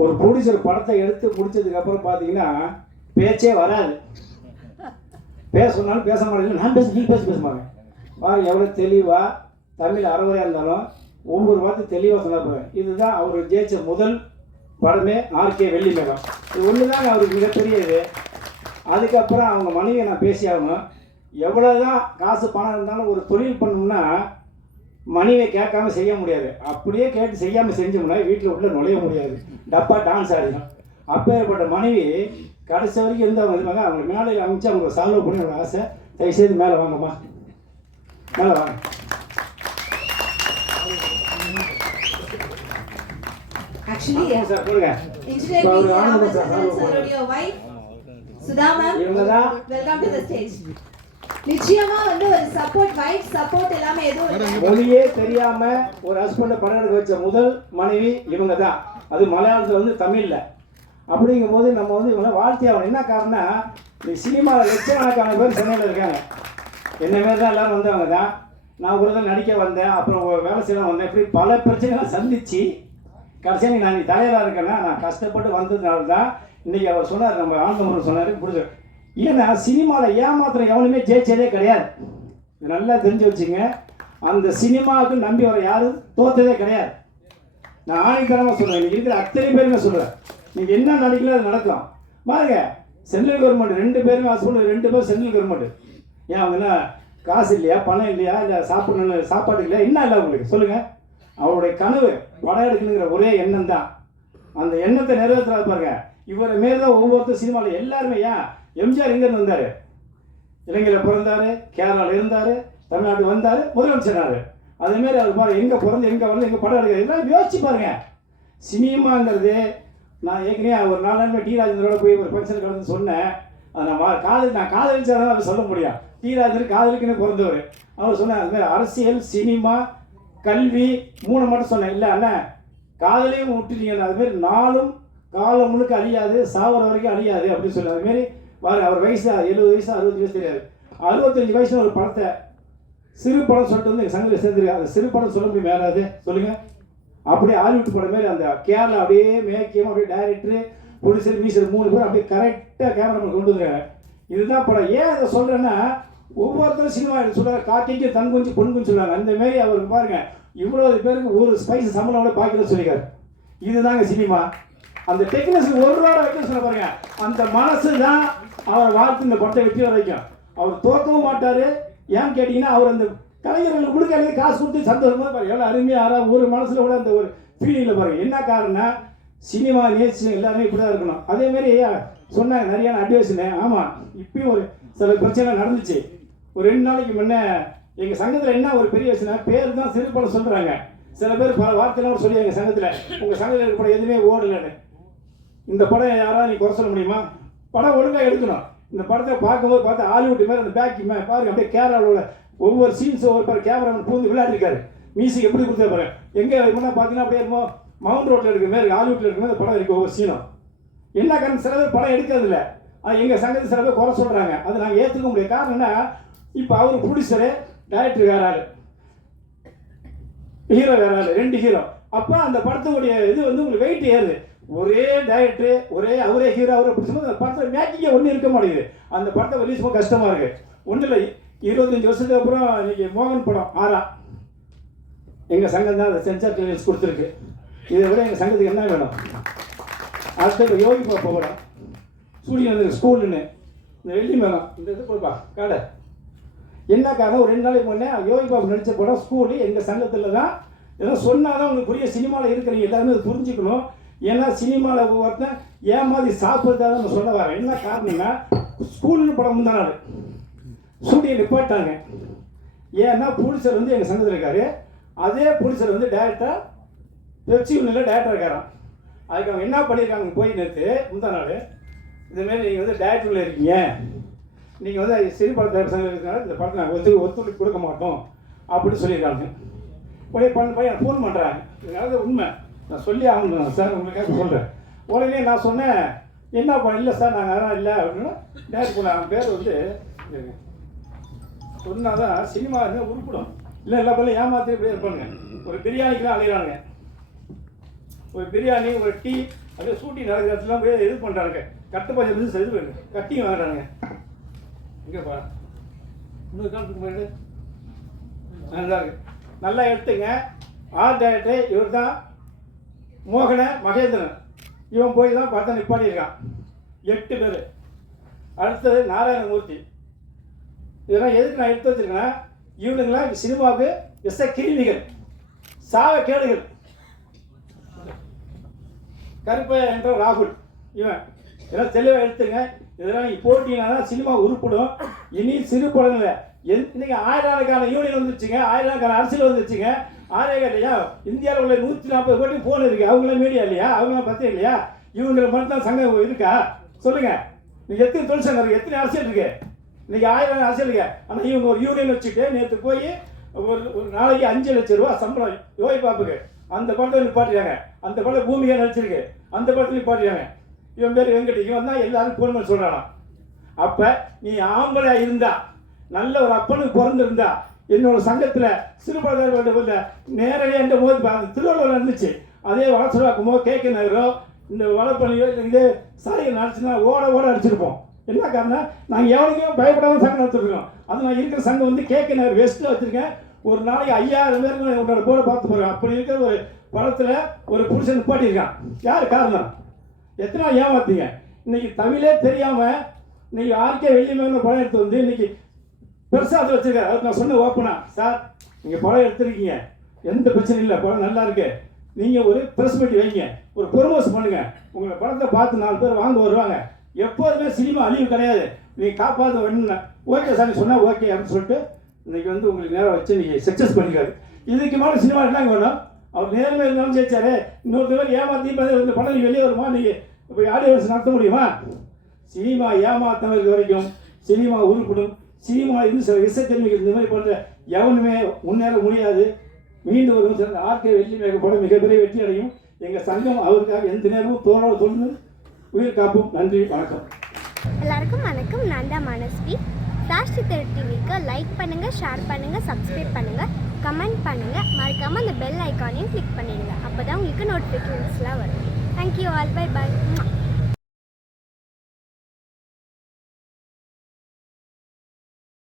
ஒரு ப்ரொடியூசர் படத்தை எடுத்து முடிச்சதுக்கு அப்புறம் பார்த்தீங்கன்னா பேச்சே வராது. பேச சொன்னாலும் பேச மாட்டேங்குது நான் பேச நீ பேச பேச மாட்டேன். பாருங்க எவ்வளோ தெளிவாக தமிழ் அறவுரையாக இருந்தாலும் ஒவ்வொரு வார்த்தை தெளிவாக சொன்னா இதுதான் அவர் ஜெயிச்ச முதல் படமே ஆர்கே வெள்ளி மேகம். இது ஒன்று தான் அவருக்கு மிகப்பெரிய இது. அதுக்கப்புறம் அவங்க மனைவியை நான் பேசியாகணும் எவ்வளோ தான் காசு பணம் இருந்தாலும் ஒரு தொழில் பண்ணணும்னா மனைவியை கேட்காம செய்ய முடியாது. அப்படியே கேட்டு செய்யாமல் செஞ்சோம்னா வீட்டில் உள்ள நுழைய முடியாது. டப்பா டான்ஸ் ஆடிடும் அப்பேற்பட்ட மனைவி கடைசி வரைக்கும் இருந்தவங்க இருப்பாங்க அவங்க மேலே அமைச்சு அவங்க சால்வ் பண்ணி அவங்க ஆசை. தயவுசெய்து மேலே வாங்கம்மா. மேலே வாங்க. நிச்சயமா வந்து ஒரு சப்போர்ட் வைஃப் சப்போர்ட் எல்லாமே எதுவும். மொழியே தெரியாம ஒரு ஹஸ்பண்டை படம் எடுக்க வச்ச முதல் மனைவி இவங்க தான் அது மலையாளத்தில் வந்து தமிழில். அப்படிங்கும்போது நம்ம வந்து இவங்களை வாழ்த்தி ஆகணும். என்ன காரணம்னா இந்த சினிமாவில் லட்சக்கணக்கான பேர் சென்னையில் இருக்காங்க. என்ன மாரி தான் எல்லோரும் வந்தவங்க தான். நான் ஒரு தான் நடிக்க வந்தேன் அப்புறம் வேலை செய்யலாம் வந்தேன். இப்படி பல பிரச்சனைகளை சந்திச்சு கடைசியாக நான் தலைவராக இருக்கேன்னா நான் கஷ்டப்பட்டு வந்ததுனால தான் இன்றைக்கி அவர் சொன்னார் நம்ம ஆனந்தமரம் சொன்னார் பிடிச்ச ஏன்னா சினிமாவில் ஏமாத்திரம் எவனுமே ஜெயிச்சதே கிடையாது. நல்லா தெரிஞ்சு வச்சுங்க அந்த சினிமாவுக்கு நம்பி வர யாரும் தோத்ததே கிடையாது. நான் ஆணித்தரமாக சொல்கிறேன் இன்னைக்கு இருக்கிற அத்தனை பேருமே சொல்கிறேன் நீங்கள் என்ன நடிக்கல அது நடக்கலாம் பாருங்க சென்ட்ரல் கவர்மெண்ட் ரெண்டு பேருமே ஹஸ்பண்ட் ரெண்டு பேரும் சென்ட்ரல் கவர்மெண்ட் ஏன் அவங்க என்ன காசு இல்லையா பணம் இல்லையா இல்லை சாப்பிடணும் சாப்பாடு இல்லையா என்ன இல்லை உங்களுக்கு சொல்லுங்கள் அவருடைய கனவு படம் எடுக்கணுங்கிற ஒரே எண்ணம் தான். அந்த எண்ணத்தை நிறைவேற்றாது பாருங்க. இவரை மேலே தான் ஒவ்வொருத்தர் சினிமாவில் எல்லாருமே ஏன்? எம்ஜிஆர் எங்கேருந்து வந்தார்? இலங்கையில் பிறந்தார் கேரளாவில் இருந்தார் தமிழ்நாட்டுக்கு வந்தார் முதலமைச்சர் அதேமாரி அது மாதிரி எங்கே பிறந்து எங்கே வரல எங்கே படம் எடுக்கிறது எல்லாம் யோசிச்சு பாருங்க. சினிமாங்கிறது நான் ஏற்கனவே ஒரு நாலாண்டு டி ராஜேந்திரோட போய் ஒரு ஃபங்க்ஷன் கலந்து சொன்னேன். அது நான் வா- காதல் நான் காதலிச்சாதான் அவர் சொல்ல முடியும் டி ராஜேந்தர் காதலுக்குன்னு பிறந்தவர். அவர் சொன்னார் அதுமாதிரி அரசியல் சினிமா கல்வி மூணு மட்டும் சொன்னேன். இல்லை அண்ணன் காதலையும் விட்டுட்டீங்க அதுமாரி நாளும் காலம் முழுக்க அழியாது சாவர வரைக்கும் அழியாது அப்படின்னு சொல்லி அதுமாரி மாதிரி அவர் வயசு எழுபது வயசு அறுபது வயசு தெரியாது. அறுபத்தஞ்சு வயசுல ஒரு படத்தை சிறு படம் சொல்லிட்டு வந்து எங்கள் சேர்ந்துருக்கு. அந்த சிறு படம் சொல்ல முடியும் மேலாது சொல்லுங்க. அப்படியே ஹாலிவுட் படம் மாதிரி அந்த கேரளா அப்படியே மேக்கியம் அப்படியே டைரக்டரு ப்ரொடியூசர் மீசர் மூணு பேர் அப்படியே கரெக்டாக கேமரா கொண்டு வந்துருக்காங்க. இதுதான் படம். ஏன் அதை சொல்கிறேன்னா ஒவ்வொருத்தரும் சினிமா சொல்கிறார் காக்கைக்கு தன் குஞ்சு பொன் குஞ்சு சொல்லுவாங்க அந்த அவர் பாருங்க இவ்வளோ பேருக்கு ஒரு ஸ்பைஸ் சம்பளம் கூட பாக்கில சொல்லிக்காரு இதுதாங்க சினிமா அந்த டெக்னீஷியன் ஒரு ரூபா வைக்க சொல்ல பாருங்க. அந்த மனசு தான் அவரை வாழ்த்து இந்த படத்தை வெற்றி வரைக்கும் வைக்கும் அவர் தோற்கவும் மாட்டார். ஏன் கேட்டீங்கன்னா அவர் அந்த கலைஞர்கள் கொடுக்க காசு கொடுத்து சந்தோஷமாக பாரு எவ்வளோ அருமையாக யாரா ஒரு மனசில் கூட அந்த ஒரு ஃபீலிங்கில் பாருங்கள் என்ன காரணம் சினிமா நேச்சு எல்லாமே இப்படி தான் இருக்கணும். அதே மாதிரி சொன்னாங்க நிறைய அட்வைஸ்னு ஆமாம் இப்பயும் ஒரு சில பிரச்சனை நடந்துச்சு. ஒரு ரெண்டு நாளைக்கு முன்னே எங்கள் சங்கத்தில் என்ன ஒரு பெரிய விஷயம் பேர் தான் சிறுபடம் சொல்கிறாங்க சில பேர் பல வார்த்தைலாம் கூட சொல்லி எங்கள் சங்கத்தில் உங்கள் சங்கத்தில் படம் எதுவுமே ஓடலைன்னு. இந்த படம் யாராவது நீ குறை சொல்ல முடியுமா? படம் ஒழுங்காக எடுக்கணும். இந்த படத்தை பார்க்கும்போது பார்த்தா ஹாலிவுட் மாதிரி அந்த பேக் மே பாருங்க அப்படியே கேரளாவில் ஒவ்வொரு சீன்ஸும் ஒரு பேர் கேமராமேன் பூந்து விளையாடிருக்காரு. மியூசிக் எப்படி கொடுத்தா பாருங்க. எங்கே முன்னா பார்த்தீங்கன்னா அப்படியே இருக்கும் மவுண்ட் ரோட்டில் இருக்கிற மாதிரி ஹாலிவுட்டில் இருக்கிற மாதிரி படம் இருக்கு ஒவ்வொரு சீனும் என்ன காரணம்? சில பேர் படம் எடுக்கிறது இல்லை. அது எங்கள் சங்கத்து சில பேர் குறை சொல்கிறாங்க அது நாங்கள் ஏற்றுக்க முடியாது. காரணம் என்ன? இப்போ அவர் ப்ரொடியூசரு டைரக்டர் வேற ஆளு. ஹீரோ வேற ஆளு. ரெண்டு ஹீரோ அப்போ அந்த படத்துடைய இது வந்து உங்களுக்கு வெயிட் ஏறுது. ஒரே டைரக்டர் ஒரே அவரே ஹீரோ அவரே பிடிச்சும்போது அந்த படத்தில் மேக்கிங்கே ஒன்றும் இருக்க மாட்டேங்குது. அந்த படத்தை ரிலீஸ் பண்ண கஷ்டமாக இருக்குது ஒன்றும் இல்லை இருபத்தஞ்சி வருஷத்துக்கு அப்புறம் இன்னைக்கு மோகன் படம் ஆறா. எங்கள் சங்கம் தான் அதை சென்சார் கிளியரன்ஸ் கொடுத்துருக்கு. இதை விட எங்கள் சங்கத்துக்கு என்ன வேணும்? அடுத்தது யோகி பாப்பா படம். சூரியன் ஸ்கூலுன்னு இந்த வெள்ளி மேலம் இந்த இது கொடுப்பா காடை. என்ன காரணம்? ஒரு ரெண்டு நாளைக்கு முன்னே யோகி பாபு நடித்த படம் ஸ்கூலு எங்கள் சங்கத்தில் தான் ஏதோ சொன்னால் தான் உங்களுக்கு புரிய சினிமாவில் இருக்கிறீங்க. எல்லாருமே அதை புரிஞ்சுக்கணும். ஏன்னா சினிமாவில் ஒருத்தன் ஏமாதி சாப்பிட்றதா நம்ம சொல்ல வரேன் என்ன காரணம்னா ஸ்கூலுன்னு படம் முந்தா நாள். ஷூட்டிங்கை நிப்பாட்டாங்க ஏன்னா ப்ரொடியூசர் வந்து எங்கள் சங்கத்தில் இருக்காரு. அதே ப்ரொடியூசர் வந்து டேரக்டாக பெப்சி யூனியில் டேரக்டர் இருக்காராம். அதுக்கு அவங்க என்ன பண்ணியிருக்காங்க போய் நேற்று முந்தா நாள். இதுமாரி நீங்கள் வந்து டேரக்டரில் இருக்கீங்க. நீங்கள் வந்து சிறு படத்தை சங்கம் இருக்கிறனால இந்த படத்தை நாங்கள் ஒத்து ஒத்துழைப்பு கொடுக்க மாட்டோம். அப்படின்னு சொல்லியிருக்காங்க. உடனே பண்ண பையன் ஃபோன் பண்ணுறாங்க இதனால உண்மை. நான் சொல்லி ஆகணும். சார் உங்களுக்காக சொல்கிறேன் உடனே நான் சொன்னேன் என்ன பண்ண இல்லை சார் நாங்கள் அதெல்லாம் இல்லை. அப்படின்னா டேரக்ட் பண்ண அவன் பேர் வந்து இருங்க. சொன்னாதான் சினிமா இருந்தால் உருப்பிடும் இல்லை எல்லா பேரும் ஏமாற்றி இப்படி இருப்பாங்க ஒரு பிரியாணிக்கு தான் அலையிறானுங்க. ஒரு பிரியாணி ஒரு டீ அப்படியே சூட்டி நடக்கிற இடத்துலாம் போய் இது பண்ணுறாங்க கட்டு பஞ்சம் பிசினஸ் இது பண்ணு. கட்டி வாங்குறாங்க இங்கே பா. இன்னொரு காலத்துக்கு முன்னாடி நல்லா இருக்கு. நல்லா எடுத்துங்க. ஆர்ட் இவர் தான் மோகன மகேந்திரன். இவன் போய் தான் பார்த்தா நிப்பாட்டியிருக்கான். எட்டு பேர். அடுத்தது நாராயணமூர்த்தி. இதெல்லாம் எதுக்கு நான் எடுத்து வச்சிருக்கேன்னா இவனுங்களாம் சினிமாவுக்கு விச கிருமிகள் சாவ கேடுகள். கருப்பையா என்ற ராகுல் இவன். இதெல்லாம் தெளிவாக எடுத்துங்க இதெல்லாம் போட்டிங்கன்னா தான் சினிமா உருப்பிடும். இனி சிறு படங்கள இன்னைக்கு ஆயிரக்கணக்கான யூனியன் வந்துருச்சுங்க ஆயிரக்கணக்கான அரசியல் வந்துருச்சுங்க. ஆயிரம் இந்தியாவில் உள்ள நூற்றி நாற்பது கோடி ஃபோன் இருக்கு. அவங்களாம் மீடியா இல்லையா? அவங்களாம் பத்திரம் இல்லையா? இவங்களை மட்டும் தான் சங்கம் இருக்கா? சொல்லுங்க. நீங்க எத்தனை தொழிற்சங்கம் இருக்கு? எத்தனை அரசியல் இருக்கு? இன்னைக்கு ஆயிரம் அரசியல் இருக்கு. ஆனால் இவங்க ஒரு யூனியன் வச்சுட்டு நேற்று போய் ஒரு ஒரு நாளைக்கு அஞ்சு லட்சம் ரூபா சம்பளம் யோகி பாப்புக்கு அந்த படத்தை நிப்பாட்டிட்டாங்க. அந்த படம் பூமியாக நடிச்சிருக்கு. அந்த படத்தை நிப்பாட்டிட்டாங்க. இவன் பேர் வெங்கட். இவன் தான் எல்லாரும் ஃபோன் பண்ணி சொல்கிறானா அப்போ நீ ஆம்பளை இருந்தால் நல்ல ஒரு அப்பனுக்கு பிறந்திருந்தா என்னோட சங்கத்தில் சிறுபான்மையில நேரடியாக என்ற போது அந்த திருவள்ளுவர் இருந்துச்சு அதே வளசலாக்குமோ கேக்க நகரோ இந்த வளப்பணியோ இதே சாலைகள் நடச்சுன்னா ஓட ஓட அடிச்சிருப்போம். என்ன காரணம்? நாங்கள் எவனையும் பயப்படாமல் சங்கம் நடத்திருக்கோம் அது நான் இருக்கிற சங்கம் வந்து கேக்க நகர் வெஸ்ட்டில் வச்சுருக்கேன். ஒரு நாளைக்கு ஐயாயிரம் பேருக்கு உங்களோட போட பார்த்து போகிறேன் அப்படி இருக்கிற ஒரு படத்தில் ஒரு புருஷன் நிப்பாட்டியிருக்கான். யார் காரணம்? எத்தனை ஏமாத்தீங்க? இன்னைக்கு தமிழே தெரியாமல் இன்னைக்கு ஆர்கே வெள்ளிமேல படம் எடுத்து வந்து இன்னைக்கு பெருசாக அது வச்சிருக்காரு அதுக்கு நான் சொன்ன ஓப்பனா சார் நீங்கள் படம் எடுத்துருக்கீங்க. எந்த பிரச்சனையும் இல்லை. படம் நல்லா இருக்கு. நீங்கள் ஒரு ப்ரெஸ் மீட் வைங்க. ஒரு ப்ரொமோஸ் பண்ணுங்க. உங்களை படத்தை பார்த்து நாலு பேர் வாங்க வருவாங்க. எப்போதுமே சினிமா அழிவு கிடையாது. நீங்கள் காப்பாற்ற வேணும்னா ஓகே சார் சொன்னால் ஓகே அப்படின்னு சொல்லிட்டு இன்னைக்கு வந்து உங்களுக்கு நேரம் வச்சு நீங்கள் சக்ஸஸ் பண்ணிக்காரு இதுக்கு மேலே சினிமா என்னங்க வேணும்? அவர் நேரில் இருந்தாலும் ஜெயிச்சாரு இன்னொரு பேர் ஏமாத்தி இந்த படம் வெளியே வருமா? நீங்கள் இப்போ ஆடியன்ஸ் நடத்த முடியுமா? சினிமா ஏமாத்தவருக்கு வரைக்கும் சினிமா உருப்பிடும். சீமா இது சில விசத்தன்மைகள் இந்த மாதிரி பண்ணுற எவனுமே முன்னேற முடியாது. மீண்டு வரும் சிறந்த ஆர்கே வெற்றி மேக போட மிகப்பெரிய வெற்றி அடையும். எங்கள் சங்கம் அவருக்காக எந்த நேரமும் தோழோடு தொழுந்து உயிர் காப்போம். நன்றி வணக்கம். எல்லாருக்கும் வணக்கம். நான் தான் மனஸ்வி. ராஷ்டி தெரு டிவிக்கு லைக் பண்ணுங்கள் ஷேர் பண்ணுங்கள் சப்ஸ்கிரைப் பண்ணுங்கள் கமெண்ட் பண்ணுங்கள் மறக்காமல் அந்த பெல் ஐக்கானையும் கிளிக் பண்ணிடுங்க. அப்போ தான் உங்களுக்கு நோட்டிஃபிகேஷன்ஸ்லாம் வரும். Thank you all by by